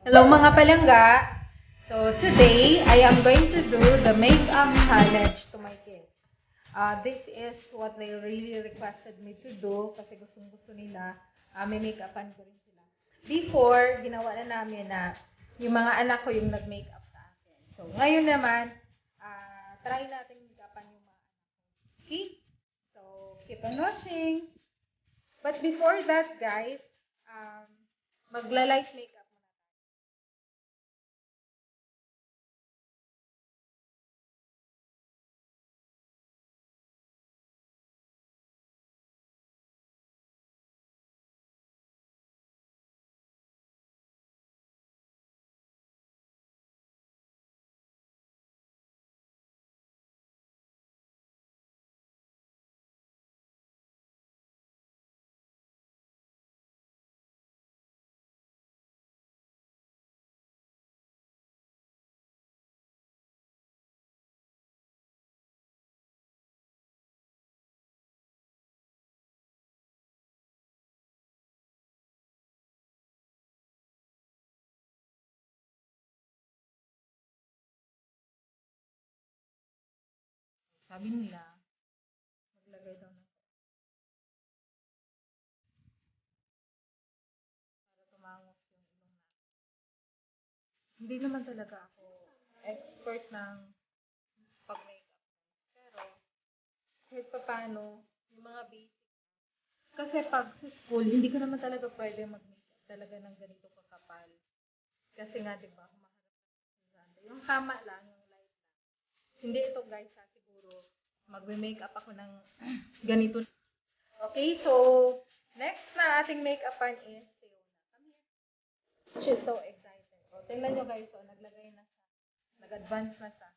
Hello mga palangga! So today, I am going to do the makeup challenge to my kids. This is what they really requested me to do kasi gustong-gusto nila. May make-upan ko rin sila. Before, ginawa na namin na yung mga anak ko yung nag-makeup sa akin. So ngayon naman, try natin make-upan yung mga anak ko. Okay? So keep on watching. But before that guys, magla-light makeup. Sabi nila, maglagay daw ng para tumangos yung ilong natin. Hindi naman talaga ako expert ng pag-makeup. Pero, kahit pa paano, yung mga basic. Kasi pag sa school, hindi ka naman talaga pwede mag-makeup talaga ng ganito kakapal. Kasi nga, di ba, humaharap ka sa estudyante. Yung tama lang, yung light lang. Hindi ito guys ha, siguro, mag-makeup ako ng ganito. Okay, so, next na ating make-upan is Fiona. She's so excited. O, tingnan nyo guys, so, naglagay na siya. Nag-advance na siya.